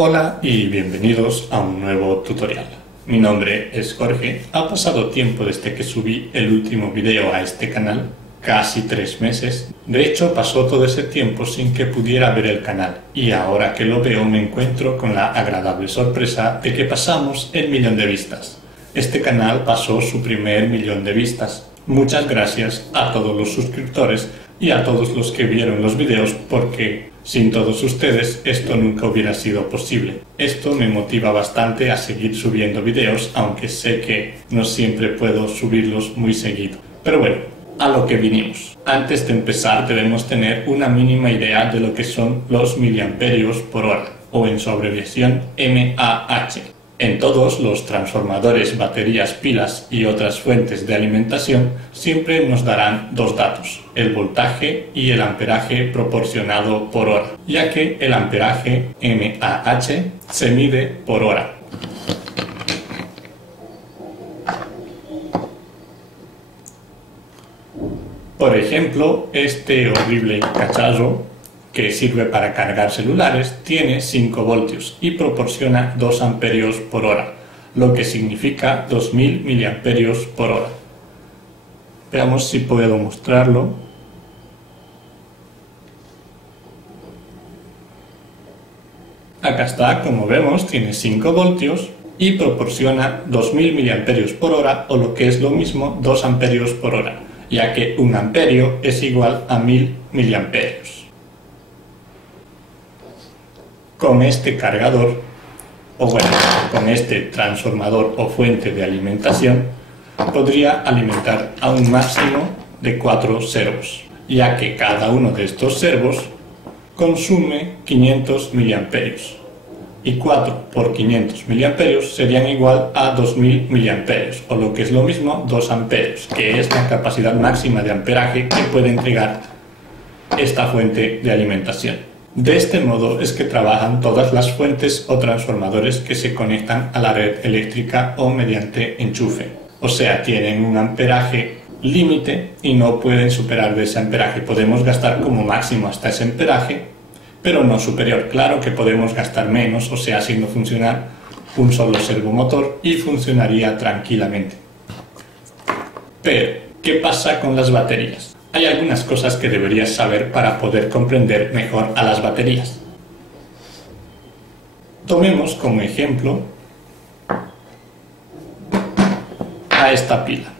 Hola y bienvenidos a un nuevo tutorial. Mi nombre es Jorge. Ha pasado tiempo desde que subí el último video a este canal, casi 3 meses. De hecho, pasó todo ese tiempo sin que pudiera ver el canal y ahora que lo veo me encuentro con la agradable sorpresa de que pasamos el 1.000.000 de vistas. Este canal pasó su primer 1.000.000 de vistas. Muchas gracias a todos los suscriptores y a todos los que vieron los videos, porque sin todos ustedes esto nunca hubiera sido posible. Esto me motiva bastante a seguir subiendo videos, aunque sé que no siempre puedo subirlos muy seguido. Pero bueno, a lo que vinimos. Antes de empezar debemos tener una mínima idea de lo que son los miliamperios por hora, o en su abreviación mAh. En todos los transformadores, baterías, pilas y otras fuentes de alimentación siempre nos darán dos datos, el voltaje y el amperaje proporcionado por hora, ya que el amperaje mAh se mide por hora. Por ejemplo, este horrible cacharro que sirve para cargar celulares tiene 5 voltios y proporciona 2 amperios por hora, lo que significa 2000 miliamperios por hora. Veamos si puedo mostrarlo. Acá está, como vemos, tiene 5 voltios y proporciona 2000 miliamperios por hora, o lo que es lo mismo, 2 amperios por hora, ya que 1 amperio es igual a 1000 miliamperios. Con este cargador, o bueno, con este transformador o fuente de alimentación, podría alimentar a un máximo de 4 servos, ya que cada uno de estos servos consume 500 miliamperios, y 4 por 500 miliamperios serían igual a 2000 miliamperios, o lo que es lo mismo, 2 amperios, que es la capacidad máxima de amperaje que puede entregar esta fuente de alimentación. De este modo es que trabajan todas las fuentes o transformadores que se conectan a la red eléctrica o mediante enchufe. O sea, tienen un amperaje límite y no pueden superar de ese amperaje. Podemos gastar como máximo hasta ese amperaje, pero no superior. Claro que podemos gastar menos, o sea, haciendo funcionar un solo servomotor y funcionaría tranquilamente. Pero, ¿qué pasa con las baterías? Hay algunas cosas que deberías saber para poder comprender mejor a las baterías. Tomemos como ejemplo a esta pila.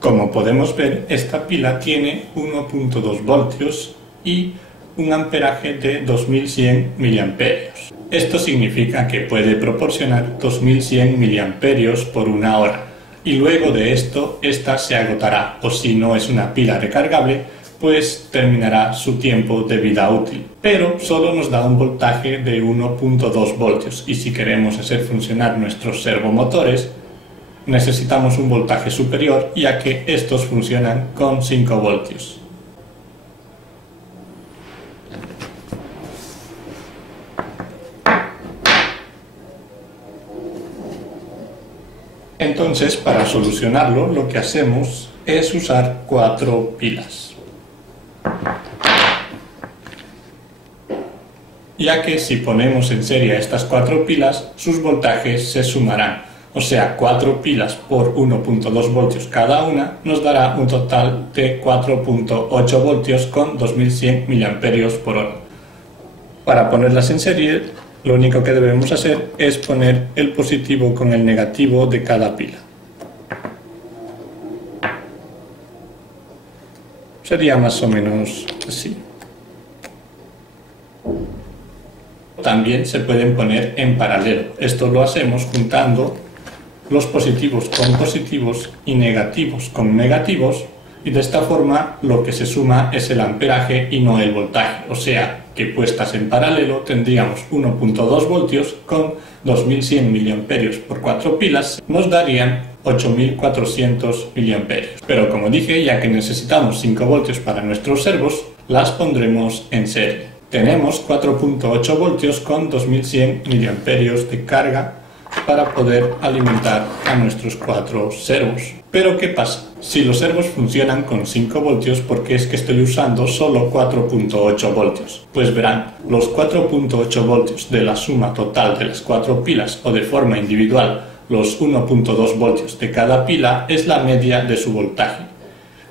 Como podemos ver, esta pila tiene 1.2 voltios y un amperaje de 2100 miliamperios. Esto significa que puede proporcionar 2100 miliamperios por una hora. Y luego de esto, esta se agotará, o si no es una pila recargable, pues terminará su tiempo de vida útil. Pero solo nos da un voltaje de 1.2 voltios, y si queremos hacer funcionar nuestros servomotores, necesitamos un voltaje superior, ya que estos funcionan con 5 voltios. Entonces, para solucionarlo, lo que hacemos es usar 4 pilas. Ya que si ponemos en serie estas 4 pilas, sus voltajes se sumarán. O sea, 4 pilas por 1.2 voltios cada una nos dará un total de 4.8 voltios con 2100 miliamperios por hora. Para ponerlas en serie, lo único que debemos hacer es poner el positivo con el negativo de cada pila. Sería más o menos así. También se pueden poner en paralelo. Esto lo hacemos juntando los positivos con positivos y negativos con negativos, y de esta forma lo que se suma es el amperaje y no el voltaje. O sea, que puestas en paralelo tendríamos 1.2 voltios con 2100 miliamperios por 4 pilas, nos darían 8400 miliamperios. Pero como dije, ya que necesitamos 5 voltios para nuestros servos, las pondremos en serie. Tenemos 4.8 voltios con 2100 miliamperios de carga para poder alimentar a nuestros 4 servos. Pero ¿qué pasa? Si los servos funcionan con 5 voltios, ¿por qué es que estoy usando solo 4.8 voltios? Pues verán, los 4.8 voltios de la suma total de las 4 pilas o de forma individual los 1.2 voltios de cada pila es la media de su voltaje,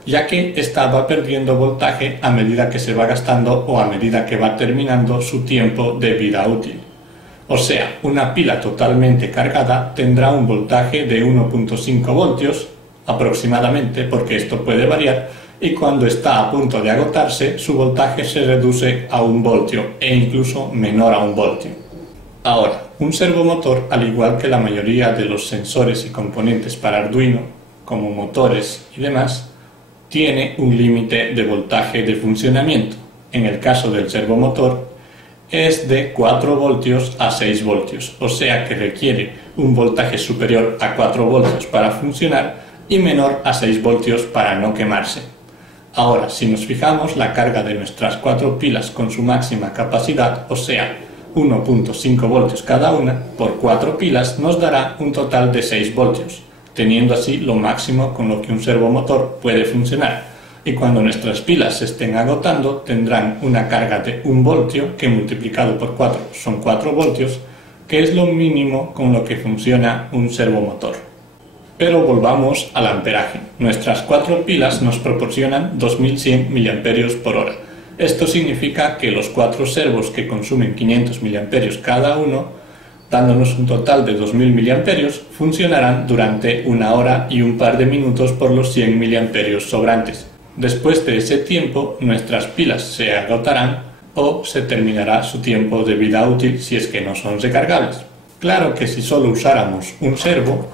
ya que ésta va perdiendo voltaje a medida que se va gastando o a medida que va terminando su tiempo de vida útil. O sea, una pila totalmente cargada tendrá un voltaje de 1.5 voltios aproximadamente, porque esto puede variar, y cuando está a punto de agotarse, su voltaje se reduce a 1 voltio e incluso menor a 1 voltio. Ahora, un servomotor, al igual que la mayoría de los sensores y componentes para Arduino, como motores y demás, tiene un límite de voltaje de funcionamiento. En el caso del servomotor, es de 4 voltios a 6 voltios, o sea que requiere un voltaje superior a 4 voltios para funcionar y menor a 6 voltios para no quemarse. Ahora, si nos fijamos, la carga de nuestras 4 pilas con su máxima capacidad, o sea, 1.5 voltios cada una, por 4 pilas nos dará un total de 6 voltios, teniendo así lo máximo con lo que un servomotor puede funcionar. Y cuando nuestras pilas se estén agotando, tendrán una carga de 1 voltio, que multiplicado por 4 son 4 voltios, que es lo mínimo con lo que funciona un servomotor. Pero volvamos al amperaje. Nuestras 4 pilas nos proporcionan 2100 mAh. Esto significa que los 4 servos que consumen 500 mA cada uno, dándonos un total de 2000 mA, funcionarán durante 1 hora y un par de minutos por los 100 mA sobrantes. Después de ese tiempo, nuestras pilas se agotarán o se terminará su tiempo de vida útil si es que no son recargables. Claro que si solo usáramos un servo,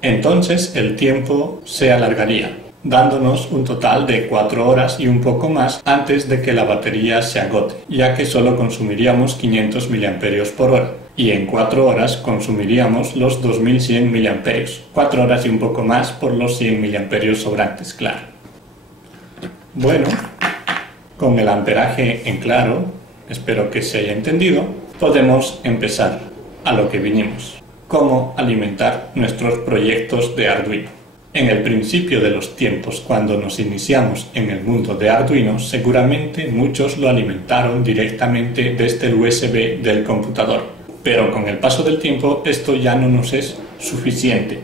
entonces el tiempo se alargaría, dándonos un total de 4 horas y un poco más antes de que la batería se agote, ya que solo consumiríamos 500 mAh y en 4 horas consumiríamos los 2100 mAh, 4 horas y un poco más por los 100 mAh sobrantes, claro. Bueno, con el amperaje en claro, espero que se haya entendido, podemos empezar a lo que vinimos: cómo alimentar nuestros proyectos de Arduino. En el principio de los tiempos, cuando nos iniciamos en el mundo de Arduino, seguramente muchos lo alimentaron directamente desde el USB del computador. Pero con el paso del tiempo esto ya no nos es suficiente,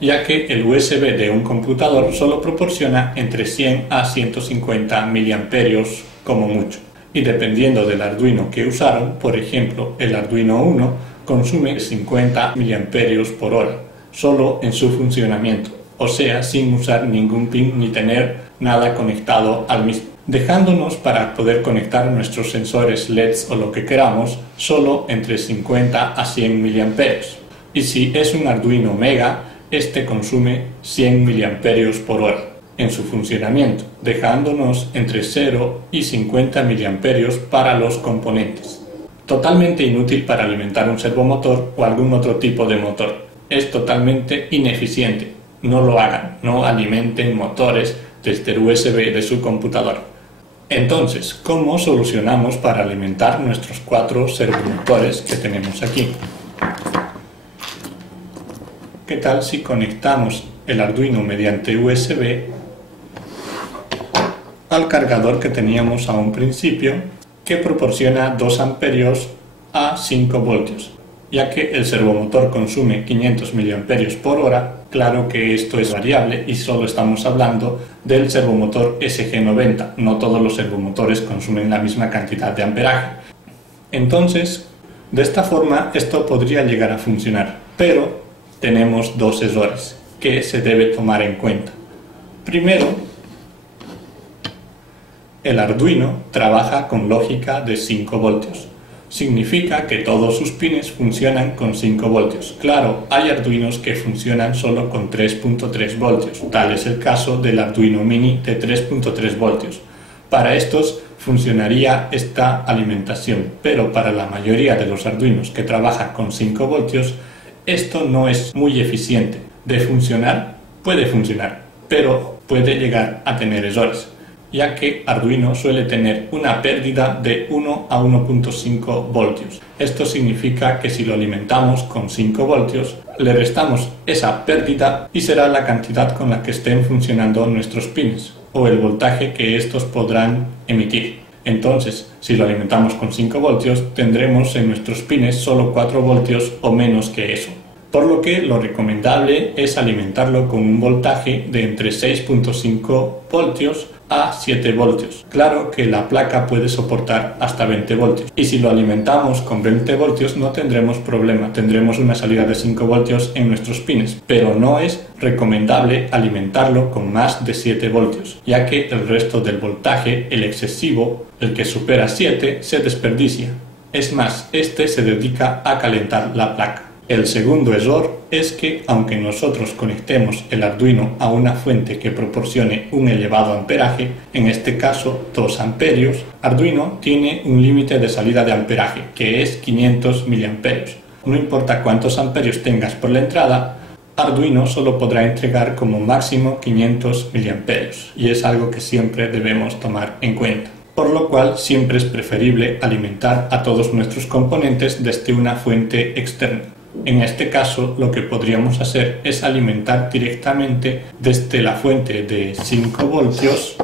ya que el USB de un computador solo proporciona entre 100 a 150 miliamperios como mucho. Y dependiendo del Arduino que usaron, por ejemplo, el Arduino Uno consume 50 miliamperios por hora, solo en su funcionamiento, o sea, sin usar ningún pin ni tener nada conectado al mismo, dejándonos para poder conectar nuestros sensores LEDs o lo que queramos solo entre 50 a 100 miliamperios. Y si es un Arduino Mega, este consume 100 miliamperios por hora en su funcionamiento, dejándonos entre 0 y 50 miliamperios para los componentes. Totalmente inútil para alimentar un servomotor o algún otro tipo de motor. Es totalmente ineficiente. No lo hagan, no alimenten motores desde el USB de su computador. Entonces, ¿cómo solucionamos para alimentar nuestros 4 servomotores que tenemos aquí? ¿Qué tal si conectamos el Arduino mediante USB al cargador que teníamos a un principio, que proporciona 2 amperios a 5 voltios? Ya que el servomotor consume 500 mAh por hora, claro que esto es variable y solo estamos hablando del servomotor SG90, no todos los servomotores consumen la misma cantidad de amperaje. Entonces, de esta forma esto podría llegar a funcionar, pero tenemos 2 errores que se debe tomar en cuenta. Primero, el Arduino trabaja con lógica de 5 voltios. Significa que todos sus pines funcionan con 5 voltios. Claro, hay Arduinos que funcionan solo con 3.3 voltios. Tal es el caso del Arduino Mini de 3.3 voltios. Para estos funcionaría esta alimentación, pero para la mayoría de los Arduinos que trabajan con 5 voltios, esto no es muy eficiente. De funcionar, puede funcionar, pero puede llegar a tener errores. ya que Arduino suele tener una pérdida de 1 a 1.5 voltios. Esto significa que si lo alimentamos con 5 voltios, le restamos esa pérdida y será la cantidad con la que estén funcionando nuestros pines, o el voltaje que estos podrán emitir. Entonces, si lo alimentamos con 5 voltios, tendremos en nuestros pines solo 4 voltios o menos que eso. Por lo que lo recomendable es alimentarlo con un voltaje de entre 6.5 voltios a 7 voltios. Claro que la placa puede soportar hasta 20 voltios. Y si lo alimentamos con 20 voltios no tendremos problema, tendremos una salida de 5 voltios en nuestros pines. Pero no es recomendable alimentarlo con más de 7 voltios, ya que el resto del voltaje, el excesivo, el que supera 7, se desperdicia. Es más, este se dedica a calentar la placa. El segundo error es que, aunque nosotros conectemos el Arduino a una fuente que proporcione un elevado amperaje, en este caso 2 amperios, Arduino tiene un límite de salida de amperaje, que es 500 miliamperios. No importa cuántos amperios tengas por la entrada, Arduino solo podrá entregar como máximo 500 miliamperios, y es algo que siempre debemos tomar en cuenta. Por lo cual siempre es preferible alimentar a todos nuestros componentes desde una fuente externa. En este caso, lo que podríamos hacer es alimentar directamente desde la fuente de 5 voltios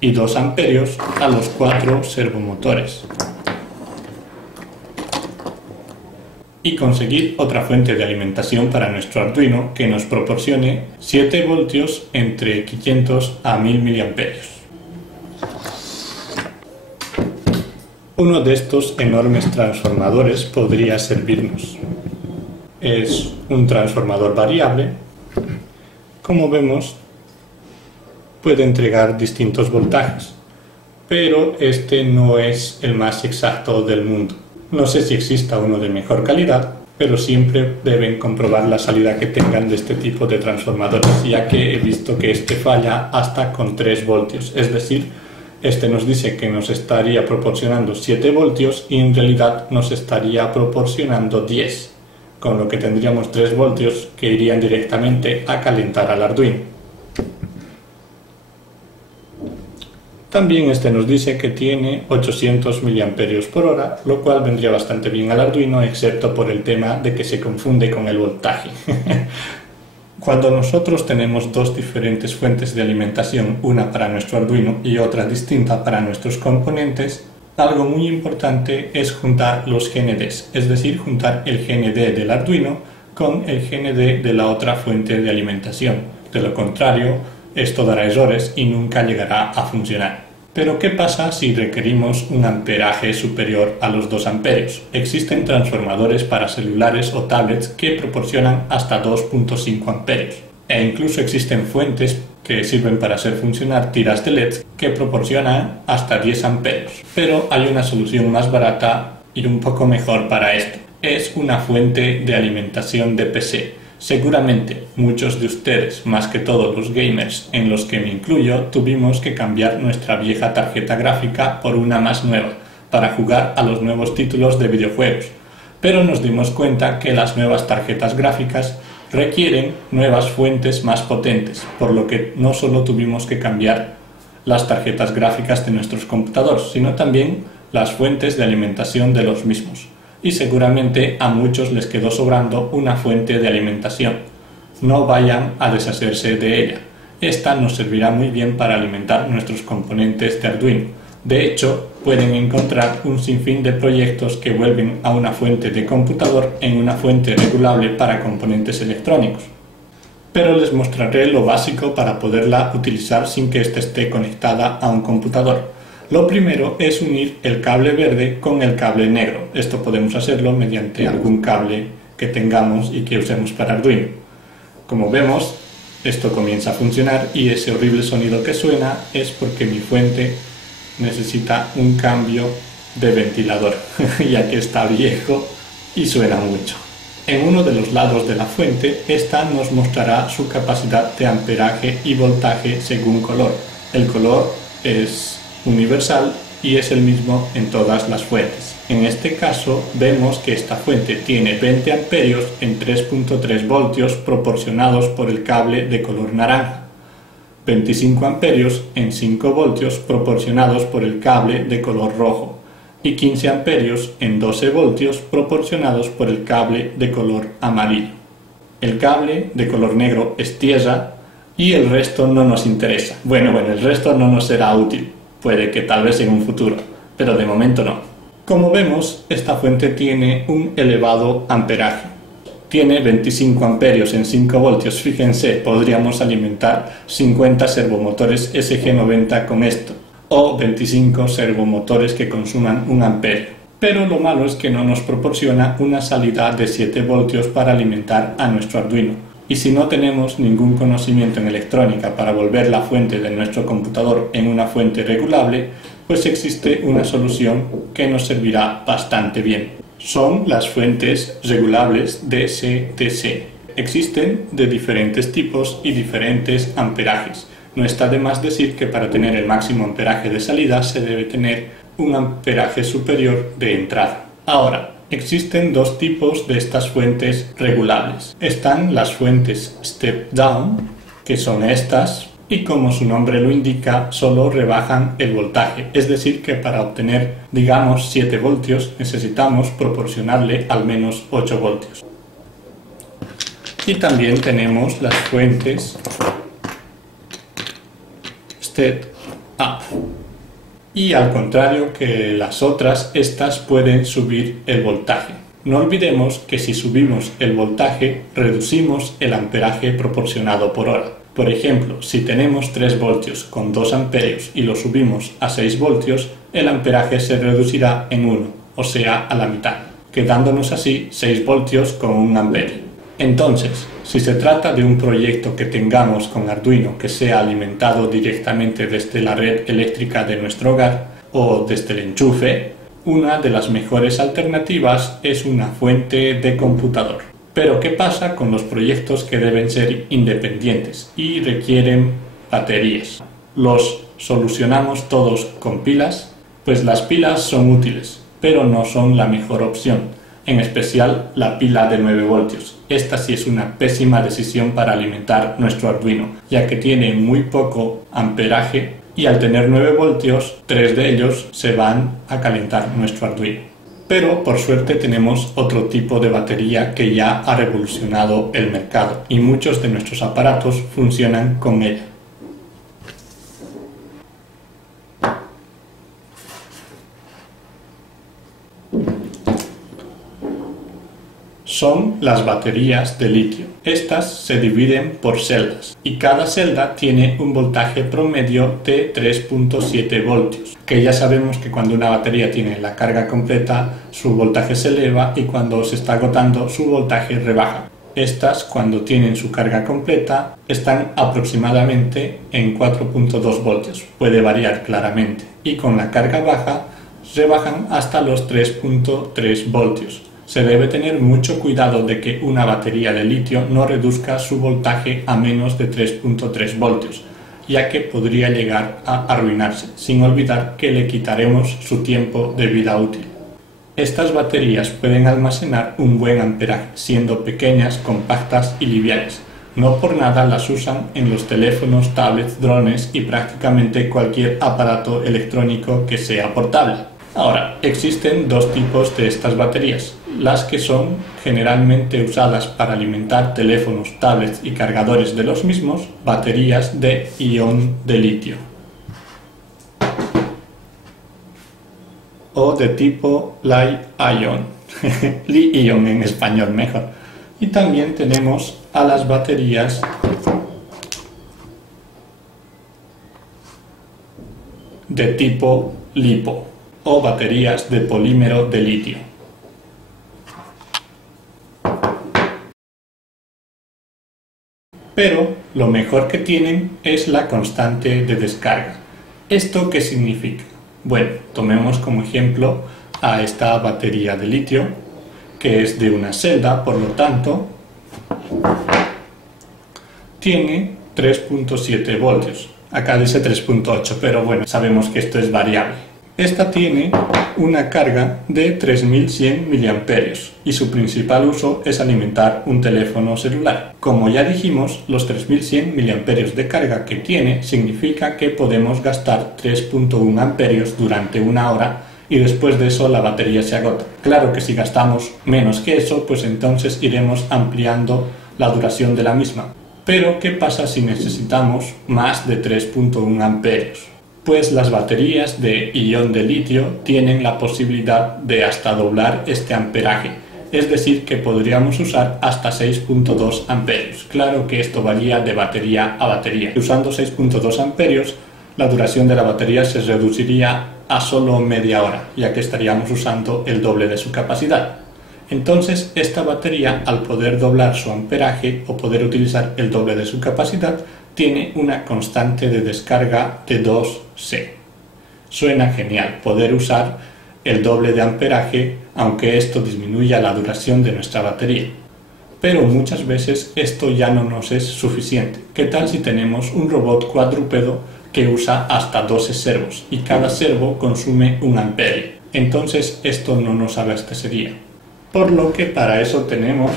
y 2 amperios a los 4 servomotores. Y conseguir otra fuente de alimentación para nuestro Arduino que nos proporcione 7 voltios entre 500 a 1000 miliamperios. Uno de estos enormes transformadores podría servirnos. Es un transformador variable. Como vemos, puede entregar distintos voltajes, pero este no es el más exacto del mundo. No sé si exista uno de mejor calidad, pero siempre deben comprobar la salida que tengan de este tipo de transformadores, ya que he visto que este falla hasta con 3 voltios, es decir, este nos dice que nos estaría proporcionando 7 voltios y en realidad nos estaría proporcionando 10, con lo que tendríamos 3 voltios que irían directamente a calentar al Arduino. También este nos dice que tiene 800 mAh, lo cual vendría bastante bien al Arduino, excepto por el tema de que se confunde con el voltaje. Cuando nosotros tenemos dos diferentes fuentes de alimentación, una para nuestro Arduino y otra distinta para nuestros componentes, algo muy importante es juntar los GNDs, es decir, juntar el GND del Arduino con el GND de la otra fuente de alimentación. De lo contrario, esto dará errores y nunca llegará a funcionar. Pero ¿qué pasa si requerimos un amperaje superior a los 2 amperios? Existen transformadores para celulares o tablets que proporcionan hasta 2.5 amperios. E incluso existen fuentes que sirven para hacer funcionar tiras de LED que proporcionan hasta 10 amperios. Pero hay una solución más barata y un poco mejor para esto. Es una fuente de alimentación de PC. Seguramente muchos de ustedes, más que todos los gamers, en los que me incluyo, tuvimos que cambiar nuestra vieja tarjeta gráfica por una más nueva, para jugar a los nuevos títulos de videojuegos. Pero nos dimos cuenta que las nuevas tarjetas gráficas requieren nuevas fuentes más potentes, por lo que no solo tuvimos que cambiar las tarjetas gráficas de nuestros computadores, sino también las fuentes de alimentación de los mismos. Y seguramente a muchos les quedó sobrando una fuente de alimentación. No vayan a deshacerse de ella. Esta nos servirá muy bien para alimentar nuestros componentes de Arduino. De hecho, pueden encontrar un sinfín de proyectos que vuelven a una fuente de computador en una fuente regulable para componentes electrónicos. Pero les mostraré lo básico para poderla utilizar sin que ésta esté conectada a un computador. Lo primero es unir el cable verde con el cable negro. Esto podemos hacerlo mediante algún cable que tengamos y que usemos para Arduino. Como vemos, esto comienza a funcionar y ese horrible sonido que suena es porque mi fuente necesita un cambio de ventilador, ya que está viejo y suena mucho. En uno de los lados de la fuente, esta nos mostrará su capacidad de amperaje y voltaje según color. El color es universal y es el mismo en todas las fuentes. En este caso vemos que esta fuente tiene 20 amperios en 3.3 voltios proporcionados por el cable de color naranja. 25 amperios en 5 voltios proporcionados por el cable de color rojo y 15 amperios en 12 voltios proporcionados por el cable de color amarillo. El cable de color negro es tierra y el resto no nos interesa. Bueno, el resto no nos será útil, puede que tal vez en un futuro, pero de momento no. Como vemos, esta fuente tiene un elevado amperaje. Tiene 25 amperios en 5 voltios, fíjense, podríamos alimentar 50 servomotores SG90 con esto, o 25 servomotores que consuman 1 amperio. Pero lo malo es que no nos proporciona una salida de 7 voltios para alimentar a nuestro Arduino. Y si no tenemos ningún conocimiento en electrónica para volver la fuente de nuestro computador en una fuente regulable, pues existe una solución que nos servirá bastante bien. Son las fuentes regulables DC-DC. Existen de diferentes tipos y diferentes amperajes. No está de más decir que para tener el máximo amperaje de salida se debe tener un amperaje superior de entrada. Ahora, existen dos tipos de estas fuentes regulables. Están las fuentes step down, que son estas, y como su nombre lo indica, solo rebajan el voltaje. Es decir, que para obtener, digamos, 7 voltios necesitamos proporcionarle al menos 8 voltios. Y también tenemos las fuentes step up. Y al contrario que las otras, estas pueden subir el voltaje. No olvidemos que si subimos el voltaje, reducimos el amperaje proporcionado por hora. Por ejemplo, si tenemos 3 voltios con 2 amperios y lo subimos a 6 voltios, el amperaje se reducirá en 1, o sea, a la mitad, quedándonos así 6 voltios con 1 amperio. Entonces, si se trata de un proyecto que tengamos con Arduino que sea alimentado directamente desde la red eléctrica de nuestro hogar o desde el enchufe, una de las mejores alternativas es una fuente de computador. Pero ¿qué pasa con los proyectos que deben ser independientes y requieren baterías? ¿Los solucionamos todos con pilas? Pues las pilas son útiles, pero no son la mejor opción, en especial la pila de 9 voltios. Esta sí es una pésima decisión para alimentar nuestro Arduino, ya que tiene muy poco amperaje y al tener 9 voltios, 3 de ellos se van a calentar nuestro Arduino. Pero por suerte tenemos otro tipo de batería que ya ha revolucionado el mercado y muchos de nuestros aparatos funcionan con ella. Son las baterías de litio. Estas se dividen por celdas y cada celda tiene un voltaje promedio de 3.7 voltios, que ya sabemos que cuando una batería tiene la carga completa su voltaje se eleva y cuando se está agotando su voltaje rebaja. Estas, cuando tienen su carga completa, están aproximadamente en 4.2 voltios, puede variar claramente, y con la carga baja rebajan hasta los 3.3 voltios. Se debe tener mucho cuidado de que una batería de litio no reduzca su voltaje a menos de 3.3 voltios, ya que podría llegar a arruinarse, sin olvidar que le quitaremos su tiempo de vida útil. Estas baterías pueden almacenar un buen amperaje, siendo pequeñas, compactas y livianas. No por nada las usan en los teléfonos, tablets, drones y prácticamente cualquier aparato electrónico que sea portable. Ahora, existen dos tipos de estas baterías, las que son generalmente usadas para alimentar teléfonos, tablets y cargadores de los mismos, baterías de ion de litio, o de tipo Li-ion, Li-ion en español mejor. Y también tenemos a las baterías de tipo LiPo, o baterías de polímero de litio. Pero lo mejor que tienen es la constante de descarga. ¿Esto qué significa? Bueno, tomemos como ejemplo a esta batería de litio, que es de una celda, por lo tanto, tiene 3.7 voltios. Acá dice 3.8, pero bueno, sabemos que esto es variable. Esta tiene una carga de 3100 mAh y su principal uso es alimentar un teléfono celular. Como ya dijimos, los 3100 mAh de carga que tiene significa que podemos gastar 3.1 amperios durante una hora y después de eso la batería se agota. Claro que si gastamos menos que eso, pues entonces iremos ampliando la duración de la misma. Pero ¿qué pasa si necesitamos más de 3.1 amperios? Pues las baterías de ion de litio tienen la posibilidad de hasta doblar este amperaje, es decir, que podríamos usar hasta 6.2 amperios. Claro que esto varía de batería a batería. Usando 6.2 amperios, la duración de la batería se reduciría a solo media hora, ya que estaríamos usando el doble de su capacidad. Entonces, esta batería, al poder doblar su amperaje o poder utilizar el doble de su capacidad, tiene una constante de descarga de 2C. Suena genial poder usar el doble de amperaje, aunque esto disminuya la duración de nuestra batería. Pero muchas veces esto ya no nos es suficiente. ¿Qué tal si tenemos un robot cuadrúpedo que usa hasta 12 servos y cada servo consume 1 amperio? Entonces esto no nos abastecería. Por lo que para eso tenemos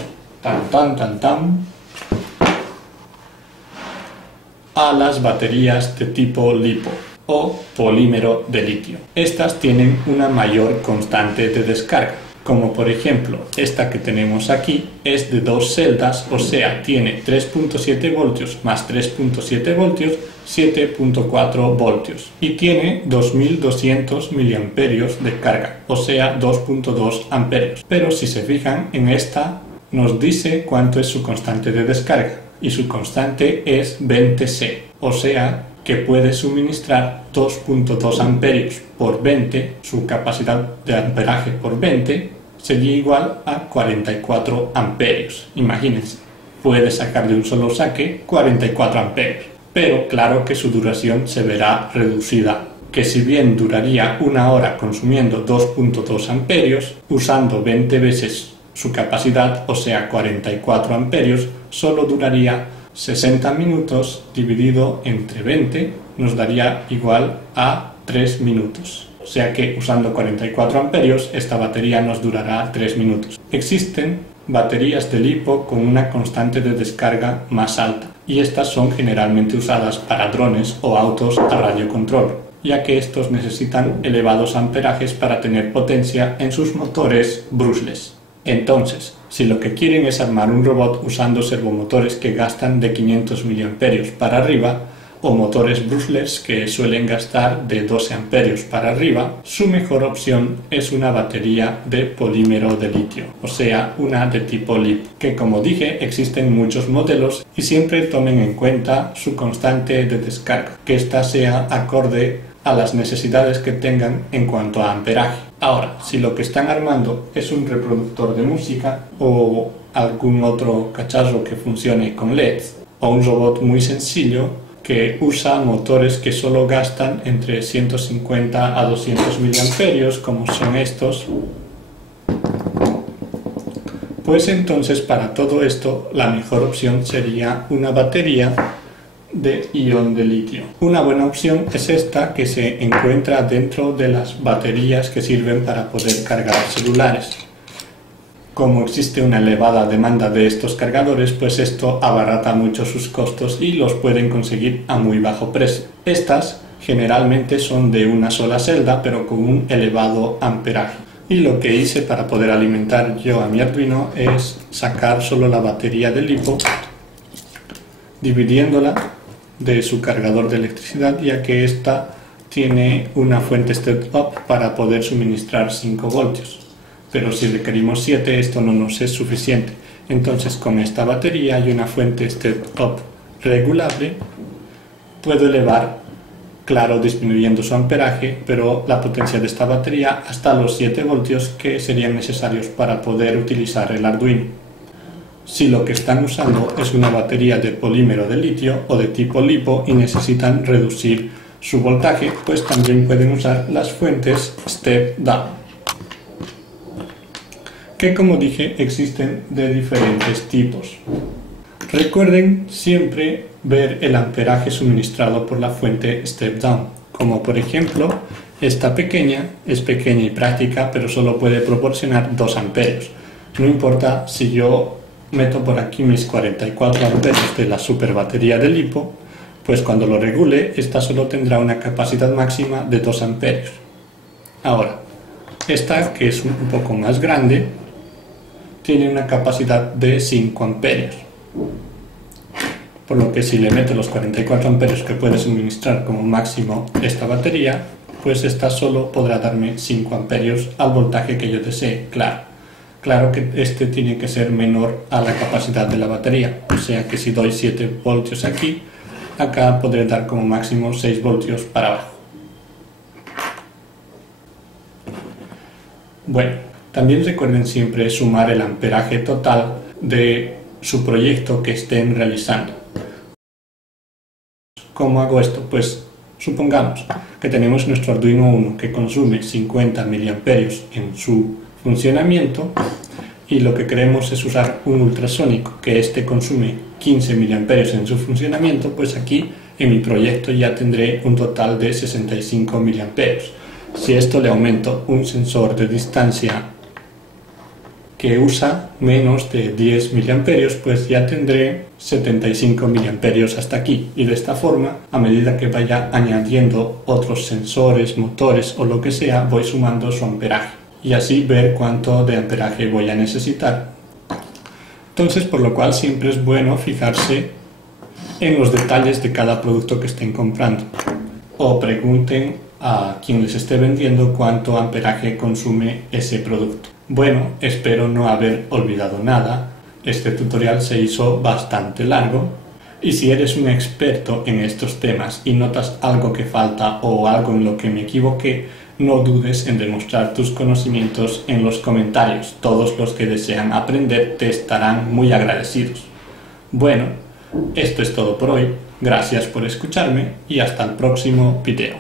a las baterías de tipo LiPo o polímero de litio. Estas tienen una mayor constante de descarga, como por ejemplo esta que tenemos aquí es de 2 celdas, o sea, tiene 3.7 voltios más 3.7 voltios, 7.4 voltios, y tiene 2200 miliamperios de carga, o sea, 2.2 amperios. Pero si se fijan en esta, nos dice cuánto es su constante de descarga, y su constante es 20C, o sea que puede suministrar 2.2 amperios por 20, su capacidad de amperaje por 20 sería igual a 44 amperios. Imagínense, puede sacar de un solo saque 44 amperios, pero claro que su duración se verá reducida, que si bien duraría una hora consumiendo 2.2 amperios, usando 20 veces su capacidad, o sea 44 amperios, solo duraría 60 minutos dividido entre 20 nos daría igual a 3 minutos. O sea que usando 44 amperios esta batería nos durará 3 minutos. Existen baterías de LiPo con una constante de descarga más alta y estas son generalmente usadas para drones o autos a radiocontrol, ya que estos necesitan elevados amperajes para tener potencia en sus motores brushless. Entonces, si lo que quieren es armar un robot usando servomotores que gastan de 500 mAh para arriba, o motores brushless que suelen gastar de 12 amperios para arriba, su mejor opción es una batería de polímero de litio, o sea, una de tipo LiPo, que como dije existen muchos modelos y siempre tomen en cuenta su constante de descarga, que ésta sea acorde a las necesidades que tengan en cuanto a amperaje. Ahora, si lo que están armando es un reproductor de música o algún otro cacharro que funcione con LEDs, o un robot muy sencillo que usa motores que solo gastan entre 150 a 200 miliamperios, como son estos, pues entonces para todo esto la mejor opción sería una batería de ion de litio. Una buena opción es esta, que se encuentra dentro de las baterías que sirven para poder cargar celulares. Como existe una elevada demanda de estos cargadores, pues esto abarata mucho sus costos y los pueden conseguir a muy bajo precio. Estas generalmente son de una sola celda, pero con un elevado amperaje. Y lo que hice para poder alimentar yo a mi Arduino es sacar solo la batería de LiPo, dividiéndola de su cargador de electricidad, ya que esta tiene una fuente step-up para poder suministrar 5 voltios. Pero si requerimos 7, esto no nos es suficiente. Entonces con esta batería y una fuente step-up regulable puedo elevar, claro, disminuyendo su amperaje, pero la potencia de esta batería hasta los 7 voltios que serían necesarios para poder utilizar el Arduino. Si lo que están usando es una batería de polímero de litio o de tipo LiPo y necesitan reducir su voltaje, pues también pueden usar las fuentes step down, que como dije existen de diferentes tipos. Recuerden siempre ver el amperaje suministrado por la fuente step down, como por ejemplo Esta es pequeña y práctica, pero solo puede proporcionar 2 amperios. No importa si yo meto por aquí mis 44 amperios de la super batería de LiPo, pues cuando lo regule, esta solo tendrá una capacidad máxima de 2 amperios. Ahora, esta, que es un poco más grande, tiene una capacidad de 5 amperios. Por lo que si le meto los 44 amperios que puede suministrar como máximo esta batería, pues esta solo podrá darme 5 amperios al voltaje que yo desee, Claro que este tiene que ser menor a la capacidad de la batería, o sea que si doy 7 voltios aquí, acá podré dar como máximo 6 voltios para abajo. Bueno, también recuerden siempre sumar el amperaje total de su proyecto que estén realizando. ¿Cómo hago esto? Pues supongamos que tenemos nuestro Arduino Uno que consume 50 mA en su funcionamiento y lo que queremos es usar un ultrasónico que este consume 15 mA en su funcionamiento, pues aquí en mi proyecto ya tendré un total de 65 mA. Si esto le aumento un sensor de distancia que usa menos de 10 mA, pues ya tendré 75 mA hasta aquí. Y de esta forma, a medida que vaya añadiendo otros sensores, motores o lo que sea, voy sumando su amperaje. Y así ver cuánto de amperaje voy a necesitar. Entonces, por lo cual siempre es bueno fijarse en los detalles de cada producto que estén comprando. O pregunten a quien les esté vendiendo cuánto amperaje consume ese producto. Bueno, espero no haber olvidado nada. Este tutorial se hizo bastante largo y si eres un experto en estos temas y notas algo que falta o algo en lo que me equivoqué, no dudes en demostrar tus conocimientos en los comentarios. Todos los que desean aprender te estarán muy agradecidos. Bueno, esto es todo por hoy. Gracias por escucharme y hasta el próximo video.